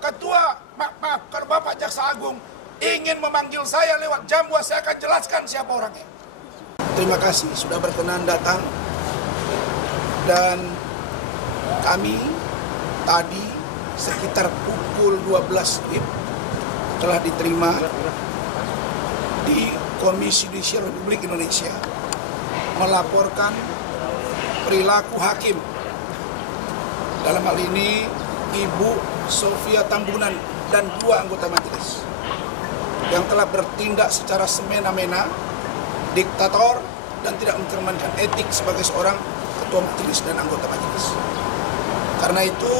Ketua, maaf, kalau Bapak Jaksa Agung ingin memanggil saya lewat Jambua, saya akan jelaskan siapa orangnya. Terima kasih sudah berkenan datang. Dan kami tadi sekitar pukul 12 WIB telah diterima di Komisi Yudisial Republik Indonesia melaporkan perilaku hakim. Dalam hal ini Ibu Sofia Tambunan dan 2 anggota majelis yang telah bertindak secara semena-mena, diktator, dan tidak mencerminkan etik sebagai seorang ketua majelis dan anggota majelis. Karena itu,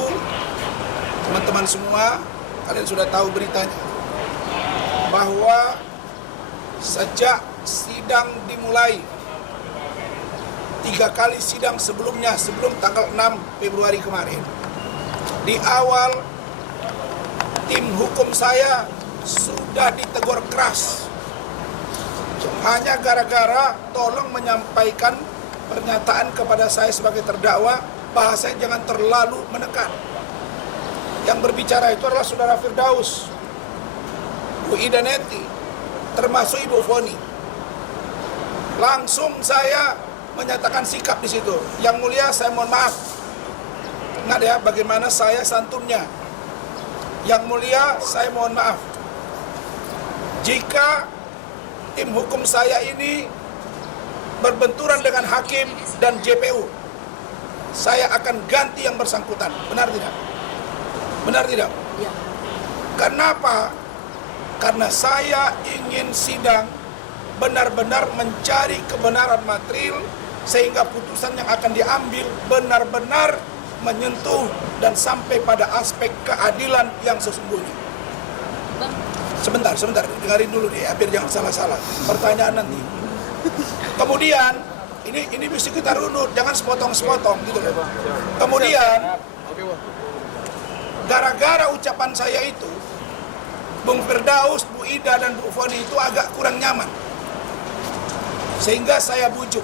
teman-teman semua, kalian sudah tahu beritanya, bahwa sejak sidang dimulai, 3 kali sidang sebelumnya, sebelum tanggal 6 Februari kemarin, di awal tim hukum saya sudah ditegur keras hanya gara-gara tolong menyampaikan pernyataan kepada saya sebagai terdakwa bahwa saya jangan terlalu menekan. Yang berbicara itu adalah Saudara Firdaus, Bu Ida Neti, termasuk Ibu Foni. Langsung saya menyatakan sikap di situ. Yang mulia, saya mohon maaf. Ingat ya bagaimana saya santunnya. Yang mulia, saya mohon maaf jika tim hukum saya ini berbenturan dengan hakim dan JPU. Saya akan ganti yang bersangkutan. Benar tidak? Benar tidak? Ya. Kenapa? Karena saya ingin sidang benar-benar mencari kebenaran material sehingga putusan yang akan diambil benar-benar menyentuh dan sampai pada aspek keadilan yang sesungguhnya. Sebentar, dengarin dulu nih, biar jangan salah-salah pertanyaan nanti. Kemudian, ini mesti kita runut, jangan sepotong-sepotong gitu loh. Kemudian, gara-gara ucapan saya itu, Bung Firdaus, Bu Ida, dan Bu Foni itu agak kurang nyaman. Sehingga saya bujuk.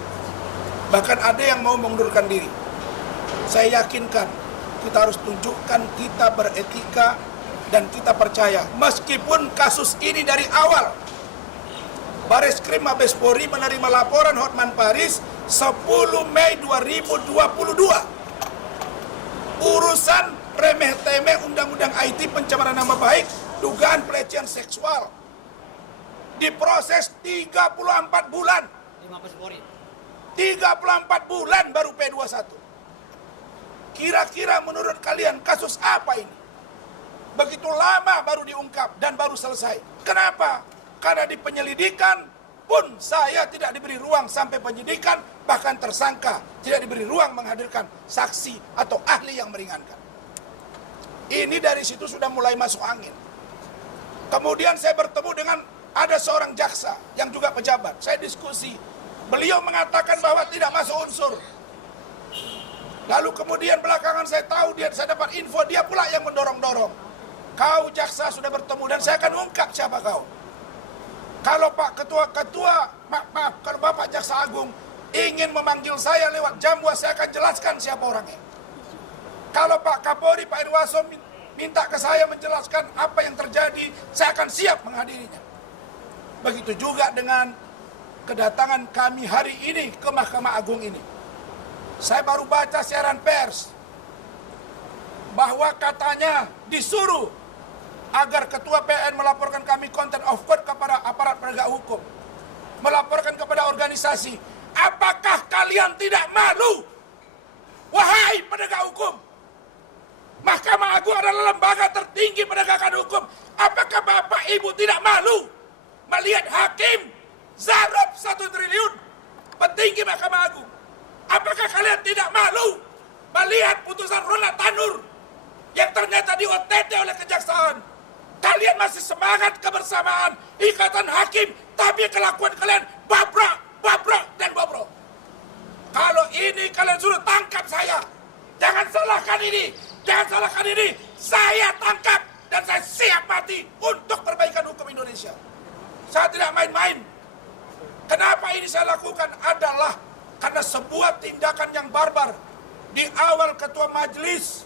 Bahkan ada yang mau mengundurkan diri. Saya yakinkan, kita harus tunjukkan kita beretika dan kita percaya. Meskipun kasus ini dari awal, Bareskrim Mabes Polri menerima laporan Hotman Paris 10 Mei 2022. Urusan remeh-temeh Undang-Undang IT pencemaran nama baik, dugaan pelecehan seksual. Diproses 34 bulan. 34 bulan baru P21. Kira-kira menurut kalian kasus apa ini? Begitu lama baru diungkap dan baru selesai. Kenapa? Karena di penyelidikan pun saya tidak diberi ruang sampai penyidikan, bahkan tersangka tidak diberi ruang menghadirkan saksi atau ahli yang meringankan. Ini dari situ sudah mulai masuk angin. Kemudian saya bertemu dengan ada seorang jaksa yang juga pejabat. Saya diskusi. Beliau mengatakan bahwa tidak masuk unsur. Lalu kemudian belakangan saya tahu, saya dapat info dia pula yang mendorong-dorong. Kau jaksa sudah bertemu dan saya akan ungkap siapa kau. Kalau Pak Ketua, maaf, kalau Bapak Jaksa Agung ingin memanggil saya lewat Jambua, saya akan jelaskan siapa orangnya. Kalau Pak Kapolri, Pak Irwaso minta ke saya menjelaskan apa yang terjadi, saya akan siap menghadirinya. Begitu juga dengan kedatangan kami hari ini ke Mahkamah Agung ini. Saya baru baca siaran pers bahwa katanya disuruh agar Ketua PN melaporkan kami contempt of court kepada aparat penegak hukum, melaporkan kepada organisasi. Apakah kalian tidak malu? Wahai penegak hukum, Mahkamah Agung adalah lembaga tertinggi penegakan hukum. Apakah Bapak Ibu tidak malu melihat hakim zarab 1 triliun, petinggi Mahkamah Agung? Apakah kalian tidak malu melihat putusan Ronald Tanur yang ternyata di-OTT oleh kejaksaan? Kalian masih semangat kebersamaan ikatan hakim, tapi kelakuan kalian babrok, dan bobrok. Kalau ini kalian suruh tangkap saya, jangan salahkan ini, saya tangkap dan saya siap mati untuk perbaikan hukum Indonesia. Saya tidak main-main. Kenapa ini saya lakukan adalah karena sebuah tindakan yang barbar. Di awal ketua majelis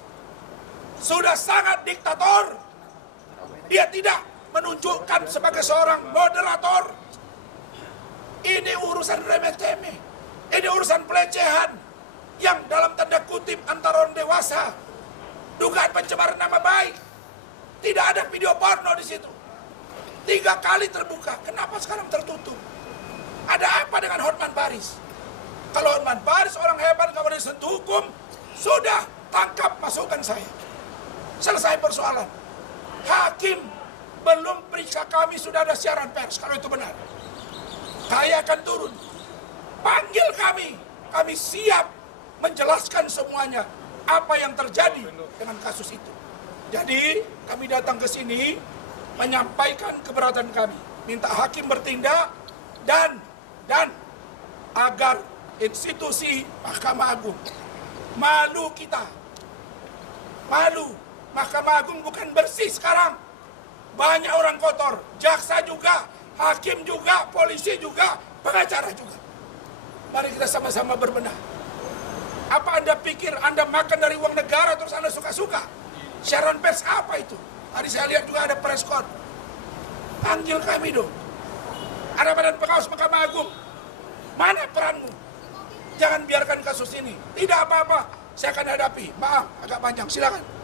sudah sangat diktator, Dia tidak menunjukkan sebagai seorang moderator. Ini urusan remeh-temeh. Ini urusan pelecehan yang dalam tanda kutip antara orang dewasa. Dugaan pencemaran nama baik. Tidak ada video porno di situ. 3 kali terbuka. Kenapa sekarang tertutup? Ada apa dengan Hotman Paris? Kalau Hotman Paris orang hebat, kalau disentuh hukum, sudah tangkap, masukkan saya. Selesai persoalan. Hakim belum periksa kami, sudah ada siaran pers, kalau itu benar. Saya akan turun. Panggil kami. Kami siap menjelaskan semuanya apa yang terjadi dengan kasus itu. Jadi kami datang ke sini menyampaikan keberatan kami, minta hakim bertindak dan agar institusi Mahkamah Agung, malu kita, malu. Mahkamah Agung bukan bersih sekarang, banyak orang kotor, jaksa juga, hakim juga, polisi juga, pengacara juga. Mari kita sama-sama berbenah. Apa Anda pikir Anda makan dari uang negara terus Anda suka-suka? Siaran pers apa itu? Tadi saya lihat juga ada press con. Panggil kami dong. Ada Badan Pengawas Mahkamah Agung. Mana peranmu? Jangan biarkan kasus ini. Tidak apa-apa, saya akan hadapi. Maaf, agak panjang. Silakan.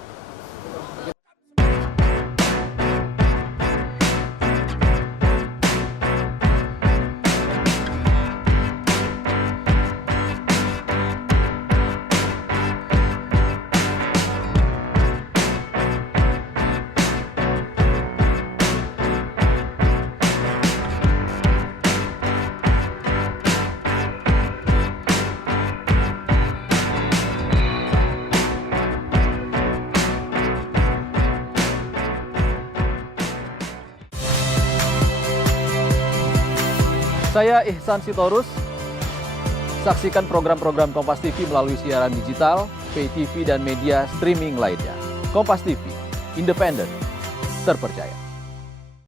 Saya Ihsan Sitorus. Saksikan program-program Kompas TV melalui siaran digital, pay TV, dan media streaming lainnya. Kompas TV, independen, terpercaya.